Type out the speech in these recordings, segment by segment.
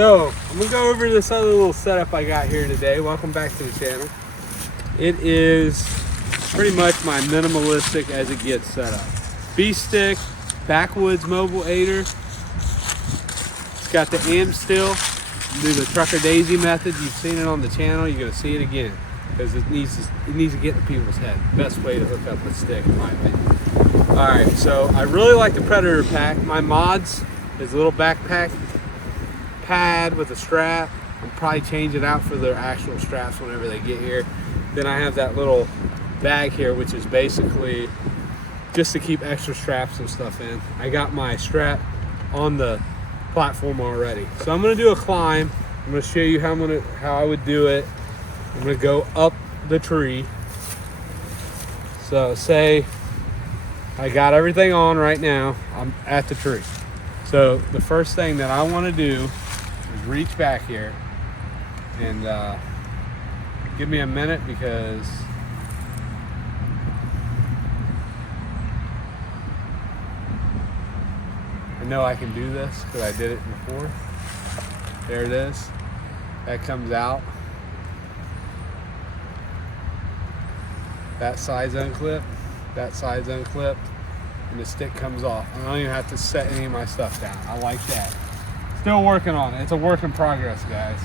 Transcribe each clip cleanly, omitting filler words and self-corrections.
So I'm gonna go over this other little setup I got here today. Welcome back to the channel. It is pretty much my minimalistic as it gets setup. B-stick, backwoods mobile aider. It's got the amp still. Do the trucker daisy method. You've seen it on the channel. You're gonna see it again because it needs to get in people's head. Best way to hook up a stick, in my opinion. All right, so I really like the Predator pack. My mods is a little backpack pad with a strap. I'll probably change it out for their actual straps whenever they get here. Then I have that little bag here, which is basically just to keep extra straps and stuff in. I got my strap on the platform already. So I'm gonna do a climb. I'm gonna show you how I would do it. I'm gonna go up the tree. So say I got everything on right now. I'm at the tree. So the first thing that I wanna do is reach back here and give me a minute because I know I can do this because I did it before. There it is. That comes out. That side's unclipped. That side's unclipped. And the stick comes off. I don't even have to set any of my stuff down. I like that. Still working on it. It's a work in progress, guys.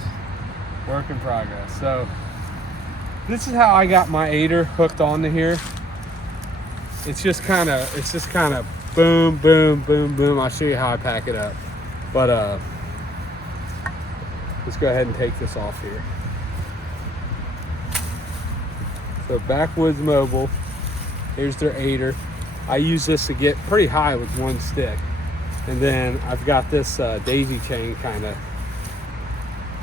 Work in progress. So this is how I got my aider hooked onto here. It's just kind of boom, boom, boom, boom. I'll show you how I pack it up. But let's go ahead and take this off here. So Backwoods Mobile, here's their aider. I use this to get pretty high with one stick. And then I've got this daisy chain kind of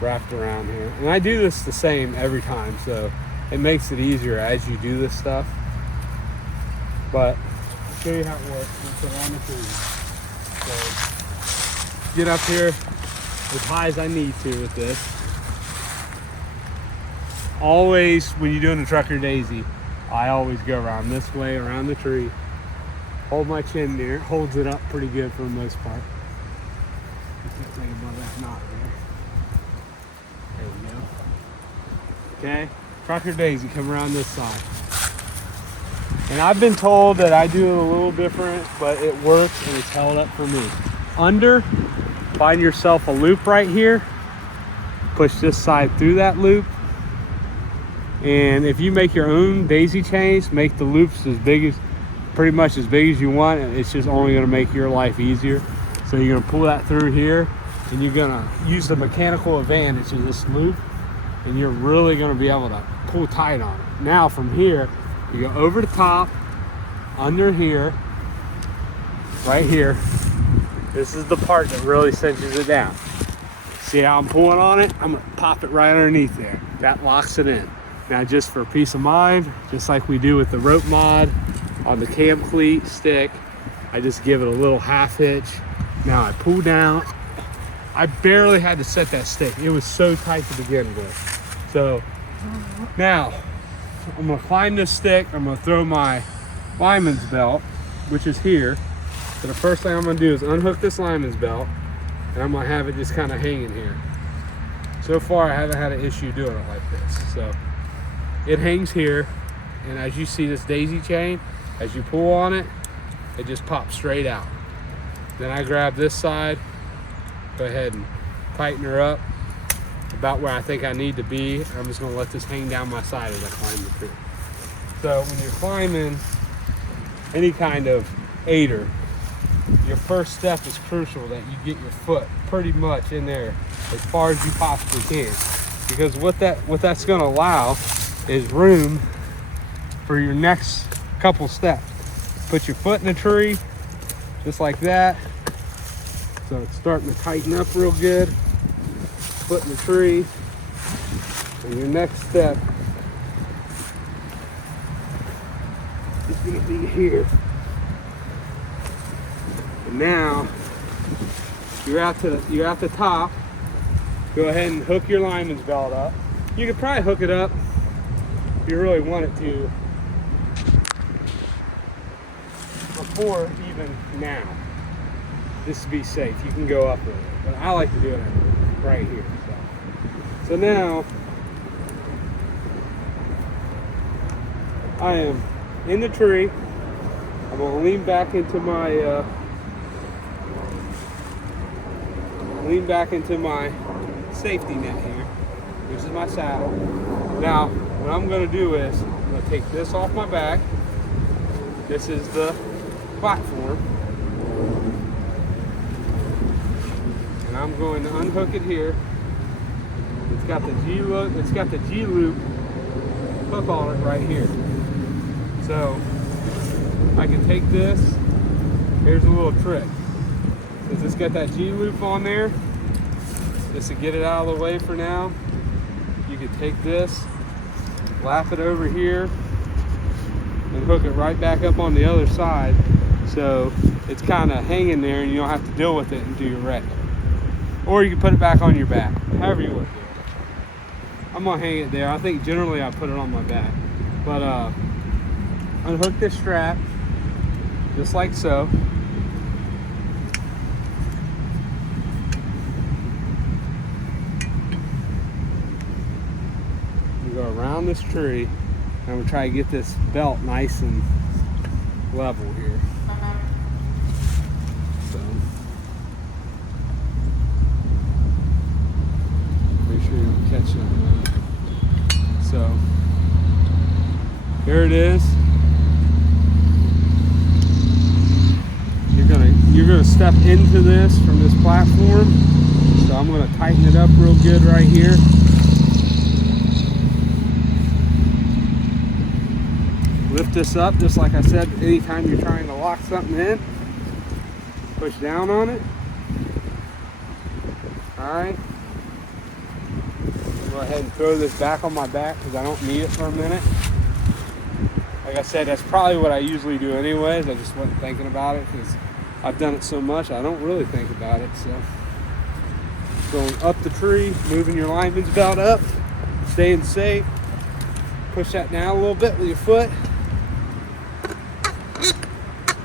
wrapped around here. And I do this the same every time, so it makes it easier as you do this stuff. But I'll show you how it works once I'm on the tree. So get up here as high as I need to with this. Always, when you're doing a trucker daisy, I always go around this way, around the tree. Hold my chin near, holds it up pretty good for the most part. Get that thing above that knot there. There we go. Okay, trucker daisy, come around this side. And I've been told that I do it a little different, but it works and it's held up for me. Under, find yourself a loop right here. Push this side through that loop. And if you make your own daisy chains, make the loops pretty much as big as you want. It's just only gonna make your life easier. So you're gonna pull that through here and you're gonna use the mechanical advantage of this loop and you're really gonna be able to pull tight on it. Now from here, you go over the top, under here, right here. This is the part that really cinches it down. See how I'm pulling on it? I'm gonna pop it right underneath there. That locks it in. Now just for peace of mind, just like we do with the rope mod on the cam cleat stick, I just give it a little half hitch. Now I pull down. I barely had to set that stick. It was so tight to begin with. So now I'm gonna climb this stick. I'm gonna throw my lineman's belt, which is here. So the first thing I'm gonna do is unhook this lineman's belt and I'm gonna have it just kind of hanging here. So far I haven't had an issue doing it like this. So it hangs here, and as you see this daisy chain, as you pull on it, it just pops straight out. Then I grab this side, go ahead and tighten her up about where I think I need to be. I'm just gonna let this hang down my side as I climb the tree. So when you're climbing any kind of aider, your first step is crucial, that you get your foot pretty much in there as far as you possibly can. Because what that's gonna allow is room for your next couple steps. Put your foot in the tree, just like that. So it's starting to tighten up real good. Foot in the tree. And your next step is gonna be here. And now you're at the top. Go ahead and hook your lineman's belt up. You could probably hook it up if you really wanted to before even now, just to be safe. You can go up with it, but I like to do it anyway. right here. So now I am in the tree. I'm gonna lean back into my safety net here. This is my saddle. Now, what I'm gonna do is I'm gonna take this off my back. This is the platform. And I'm going to unhook it here. It's got the G-loop hook on it right here. So I can take this. Here's a little trick. Since it's got that G-loop on there, just to get it out of the way for now, you can take this, lap it over here, and hook it right back up on the other side. So it's kind of hanging there and you don't have to deal with it until you're ready. Or you can put it back on your back, however you want to do it. I'm gonna hang it there. I think generally I put it on my back. But unhook this strap, just like so. You go around this tree. I'm gonna try to get this belt nice and level here. So make sure you don't catch it. So here it is. You're gonna step into this from this platform. So I'm gonna tighten it up real good right here. Lift this up, just like I said, anytime you're trying to lock something in, push down on it. Alright. Go ahead and throw this back on my back because I don't need it for a minute. Like I said, that's probably what I usually do anyways. I just wasn't thinking about it because I've done it so much, I don't really think about it. So, going up the tree, moving your lineman's belt up, staying safe. Push that down a little bit with your foot.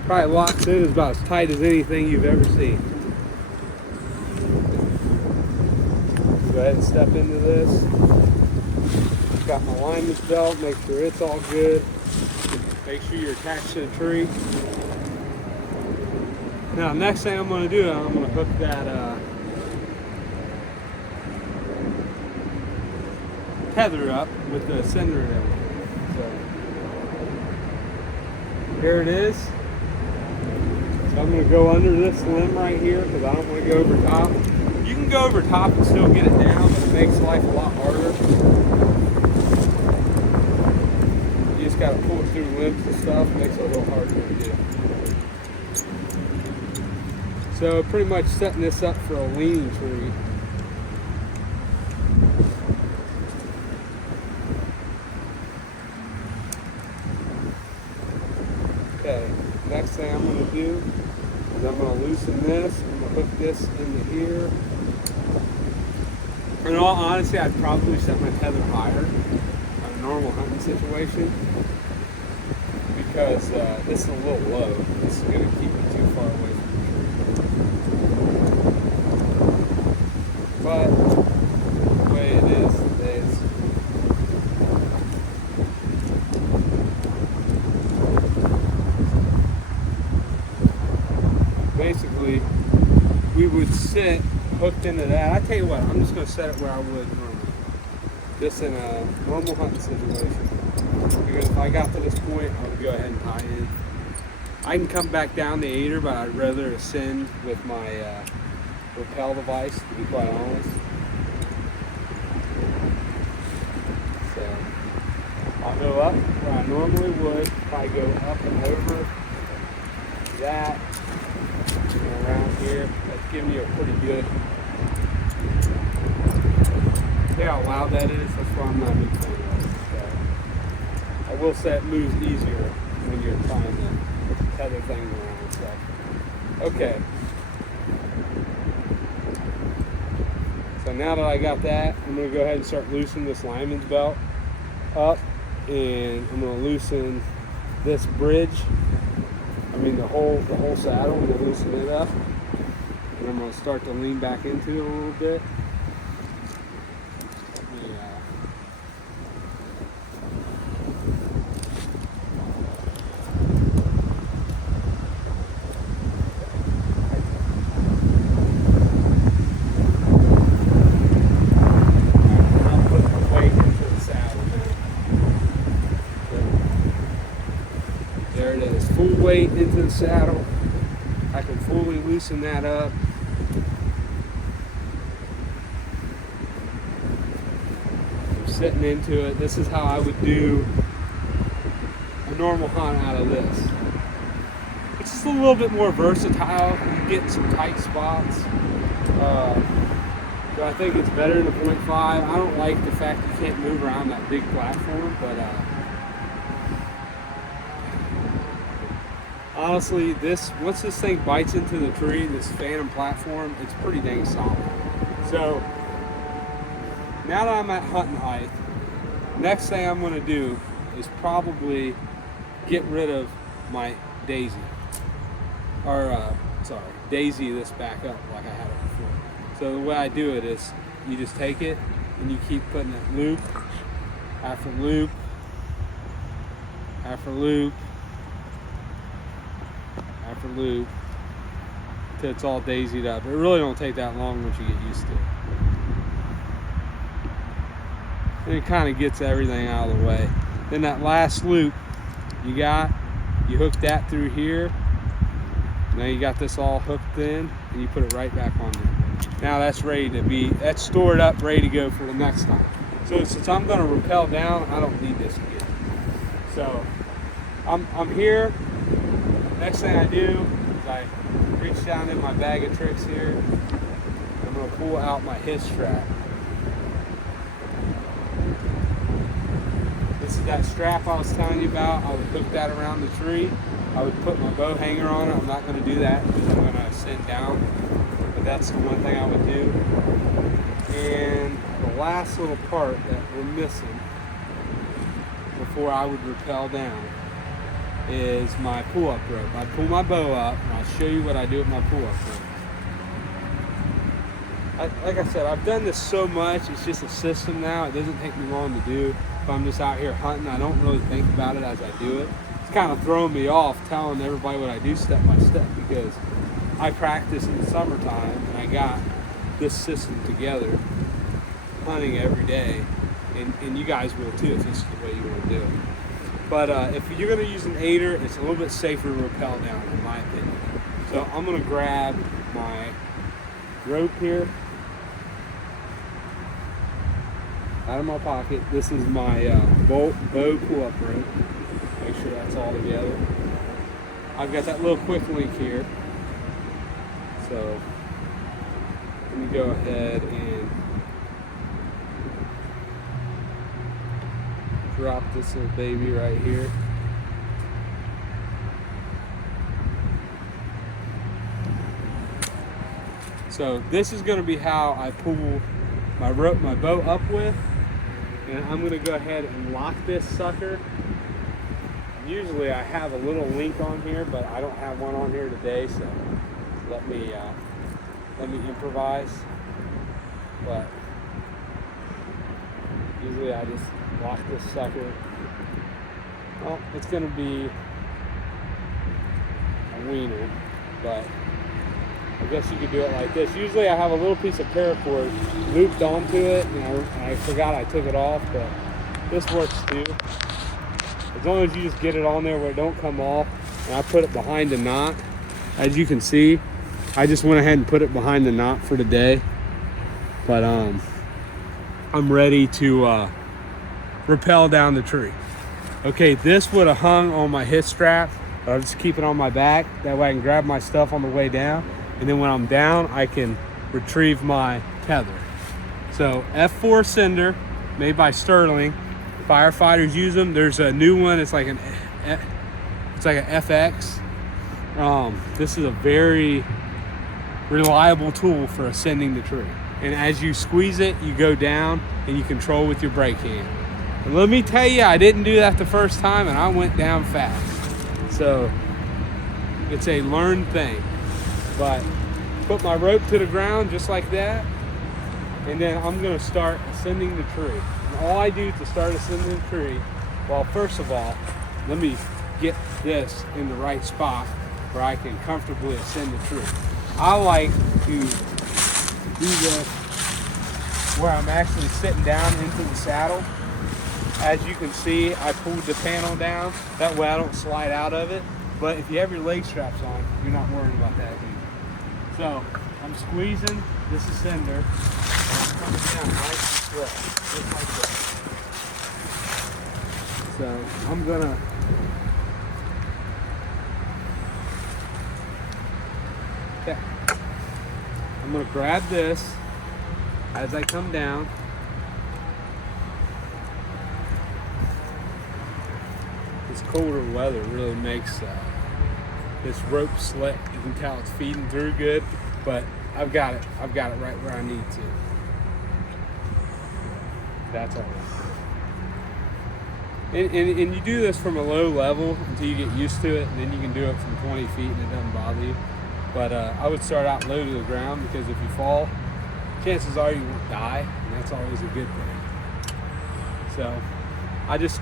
Probably locks in is about as tight as anything you've ever seen. Go ahead and step into this. Got my lineman's belt, make sure it's all good. Make sure you're attached to the tree. Now, next thing I'm going to do, I'm going to hook that tether up with the sender and everything. So here it is. So I'm going to go under this limb right here because I don't want to go over top. You can go over top and still get it down, but it makes life a lot harder. You just got to pull it through limbs and stuff. It makes it a little harder to do. So pretty much setting this up for a leaning tree. Okay, next thing I'm going to do is I'm going to loosen this. I'm going to hook this into here. In all honesty, I'd probably set my tether higher on a normal hunting situation because this is a little low. This is going to keep me too far away from the tree. But the way it is, basically we would sit hooked into that. I tell you what, I'm just going to set it where I would normally. Just in a normal hunting situation. Because if I got to this point, I would go ahead and tie in. I can come back down the aider, but I'd rather ascend with my Rappell device, to be quite honest. So I'll go up where I normally would. If I go up and over that and around here, that's giving you a pretty good. See how loud that is? That's why I'm not a big fan of it. So I will say it moves easier when you're trying to tether things around and stuff. Okay. So now that I got that, I'm going to go ahead and start loosening this lineman's belt up, and I'm going to loosen this bridge. I mean the whole saddle. I'm going to loosen it up, and I'm going to start to lean back into it a little bit. get his full weight into the saddle. I can fully loosen that up. I'm sitting into it. This is how I would do a normal hunt out of this. It's just a little bit more versatile. You get some tight spots. So I think it's better than a .5. I don't like the fact you can't move around that big platform, but honestly, once this thing bites into the tree, this Phantom platform, it's pretty dang solid. So now that I'm at hunting height, next thing I'm going to do is probably get rid of my Daisy. Or, Daisy this back up like I had it before. So the way I do it is you just take it and you keep putting it loop after loop after loop after loop till it's all daisied up. It really don't take that long once you get used to it. And it kind of gets everything out of the way. Then that last loop you hook that through here. Now you got this all hooked in and you put it right back on there. Now that's that's stored up, ready to go for the next time. So since I'm gonna rappel down, I don't need this again. So I'm here. Next thing I do is I reach down in my bag of tricks here. I'm gonna pull out my hitch strap. This is that strap I was telling you about. I would hook that around the tree. I would put my bow hanger on it. I'm not going to do that because I'm going to ascend down, but that's the one thing I would do. And the last little part that we're missing before I would rappel down is my pull-up rope. I pull my bow up, and I'll show you what I do with my pull-up rope. Like I said, I've done this so much, it's just a system now. It doesn't take me long to do. If I'm just out here hunting, I don't really think about it as I do it. It's kind of throwing me off telling everybody what I do step by step because I practice in the summertime and I got this system together hunting every day, and you guys will too if this is the way you want to do it. But if you're going to use an aider, it's a little bit safer to rappel down in my opinion. So I'm going to grab my rope here out of my pocket. This is my bow pull-up rope. Make sure that's all together. I've got that little quick link here. So let me go ahead and drop this little baby right here. So this is going to be how I pull my bow up with, and I'm going to go ahead and lock this sucker. Usually I have a little link on here, but I don't have one on here today, so let me improvise. But usually I just lock this sucker. Well, it's going to be a wiener, but I guess you could do it like this. Usually I have a little piece of paracord looped onto it, and I forgot I took it off, but this works too. As long as you just get it on there where it don't come off, and I put it behind the knot. As you can see, I just went ahead and put it behind the knot for today. But I'm ready to rappel down the tree. Okay, this would have hung on my hitch strap, but I'll just keep it on my back. That way I can grab my stuff on the way down. And then when I'm down, I can retrieve my tether. So F4 sender, made by Sterling. Firefighters use them. There's a new one. It's like an FX. This is a very reliable tool for ascending the tree. And as you squeeze it, you go down and you control with your brake hand. And let me tell you, I didn't do that the first time, and I went down fast. So it's a learned thing. But put my rope to the ground just like that, and then I'm going to start ascending the tree. And all I do to start ascending the tree, well, first of all, let me get this in the right spot where I can comfortably ascend the tree. I like to do this where I'm actually sitting down into the saddle. As you can see, I pulled the panel down. That way I don't slide out of it. But if you have your leg straps on, you're not worried about that either. So I'm squeezing this ascender, and I'm coming down right this way, just like this. So I'm gonna grab this as I come down. This colder weather really makes this rope slick. You can tell it's feeding through good, but I've got it right where I need to. That's all. And you do this from a low level until you get used to it, and then you can do it from 20 feet and it doesn't bother you. But I would start out low to the ground, because if you fall, chances are you won't die, and that's always a good thing. So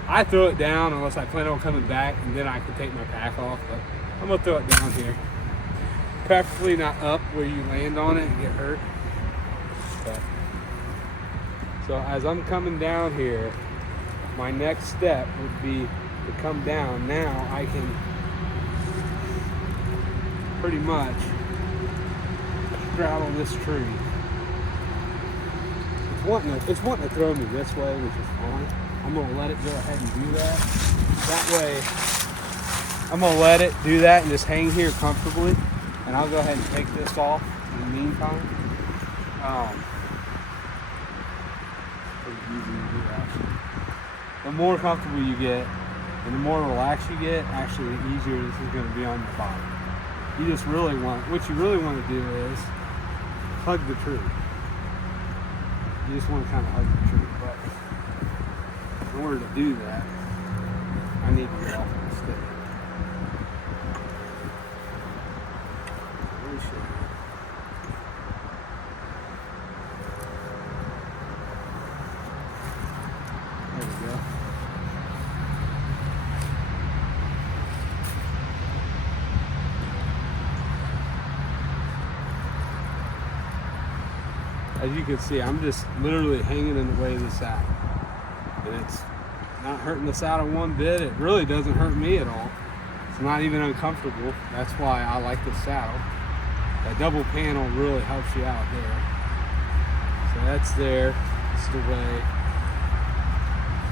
I throw it down unless I plan on coming back, and then I can take my pack off, but I'm gonna throw it down here. Preferably not up where you land on it and get hurt. But, so as I'm coming down here, my next step would be to come down. Now I can pretty much straddle this tree. It's wanting to throw me this way, which is fine. I'm gonna let it go ahead and do that. That way, I'm gonna let it do that and just hang here comfortably. And I'll go ahead and take this off in the meantime. Pretty easy to do, actually. The more comfortable you get, and the more relaxed you get, actually the easier this is gonna be on your body. You just what you really want to do is hug the tree. You just want to kind of hug the tree, but in order to do that, I need to get off of the stick. Let me show you. There we go. As you can see, I'm just literally hanging in the way of the saddle. And it's not hurting the saddle one bit. It really doesn't hurt me at all. It's not even uncomfortable. That's why I like this saddle. That double panel really helps you out there. So that's there. That's the way.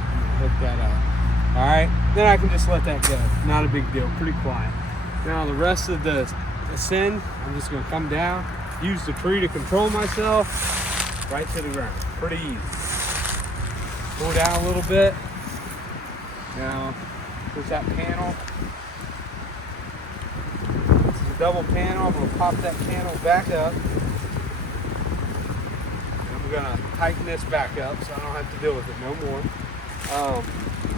I'm gonna hook that up. All right, then I can just let that go. Not a big deal, pretty quiet. Now the rest of the ascend, I'm just gonna come down, use the tree to control myself, right to the ground. Pretty easy. Go down a little bit. Now, there's that panel. This is a double panel. I'm gonna pop that panel back up. I'm gonna tighten this back up so I don't have to deal with it no more.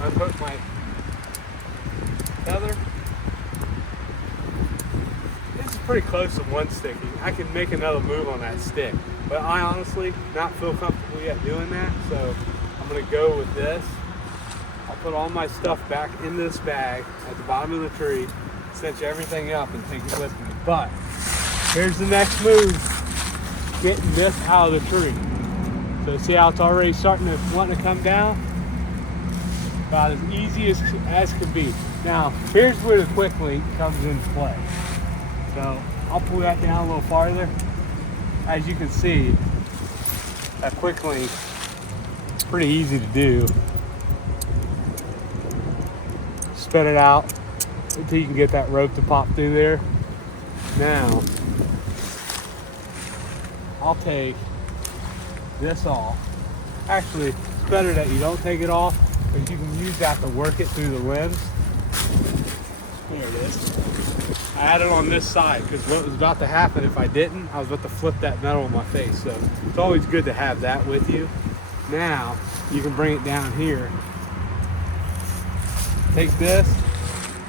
Unhook my tether. This is pretty close to one sticking. I can make another move on that stick, but I honestly not feel comfortable yet doing that, so I'm gonna go with this. I'll put all my stuff back in this bag at the bottom of the tree, cinch everything up and take it with me. But here's the next move, getting this out of the tree. So see how it's already starting to want to come down? About as easy as can be. Now, here's where the quick link comes into play. So I'll pull that down a little farther. As you can see, that quick link is pretty easy to do. Spread it out until you can get that rope to pop through there. Now, I'll take this off. Actually, it's better that you don't take it off, because you can use that to work it through the limbs. There it is. I had it on this side because what was about to happen if I didn't, I was about to flip that metal on my face. So it's always good to have that with you. Now you can bring it down here. Take this.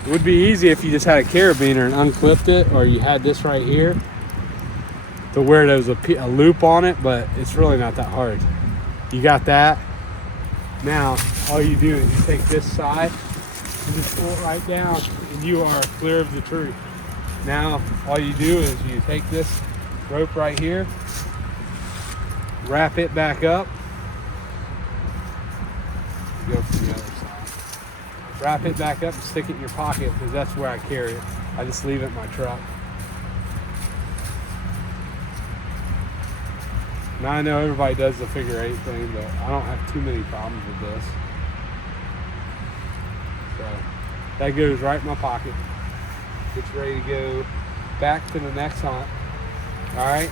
It would be easy if you just had a carabiner and unclipped it, or you had this right here to where there was a loop on it, but it's really not that hard. You got that. Now all you do is you take this side and just pull it right down, and you are clear of the tree. Now all you do is you take this rope right here, wrap it back up, go from the other side. wrap it back up and stick it in your pocket, because that's where I carry it. I just leave it in my truck. Now I know everybody does the figure 8 thing, but I don't have too many problems with this. So that goes right in my pocket. Gets ready to go back to the next hunt. All right.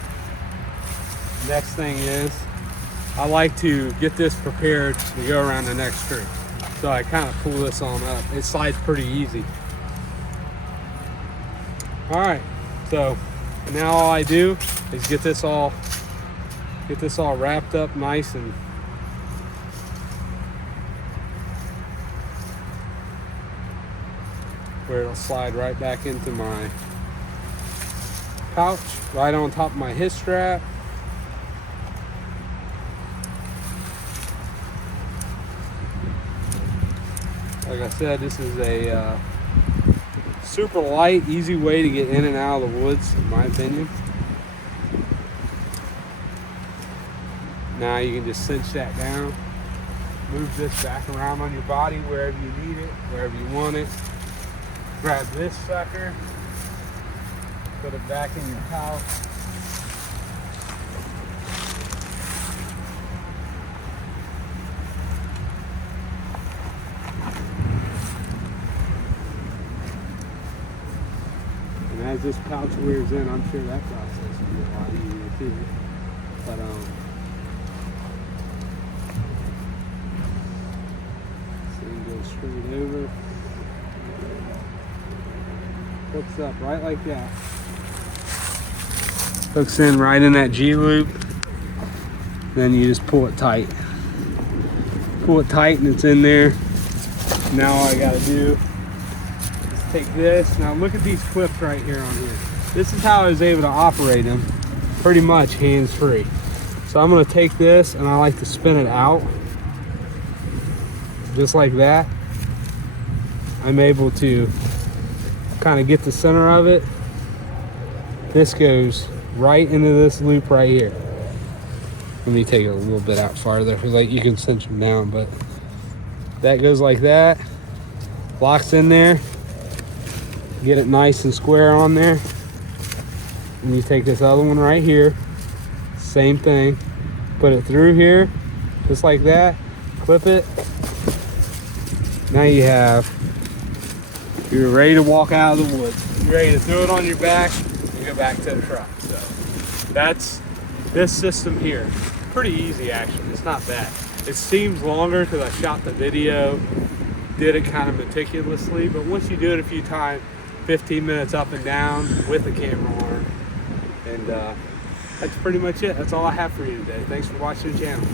Next thing is, I like to get this prepared to go around the next tree. So I kind of pull this on up. It slides pretty easy. All right. So now all I do is get this all wrapped up nice and where it'll slide right back into my pouch, right on top of my hitch strap. Like I said, this is a super light, easy way to get in and out of the woods, in my opinion. Now you can just cinch that down, move this back around on your body wherever you need it, wherever you want it. Grab this sucker, put it back in your pouch. And as this pouch wears in, I'm sure that process will be a lot easier too. But straight over, hooks up right like that, hooks in right in that G-loop, then you just pull it tight and it's in there. Now all I gotta do is take this. Now look at these clips right here on here. This is how I was able to operate them pretty much hands-free. So I'm gonna take this and I like to spin it out just like that. I'm able to kind of get the center of it. This goes right into this loop right here. Let me take it a little bit out farther, like you can cinch them down, but that goes like that, locks in there, get it nice and square on there. And you take this other one right here, same thing, put it through here, just like that, clip it. Now you're ready to walk out of the woods. You're ready to throw it on your back and go back to the truck. So that's this system here. Pretty easy actually, it's not bad. It seems longer because I shot the video, did it kind of meticulously, but once you do it a few times, 15 minutes up and down with the camera on, and that's pretty much it. That's all I have for you today. Thanks for watching the channel.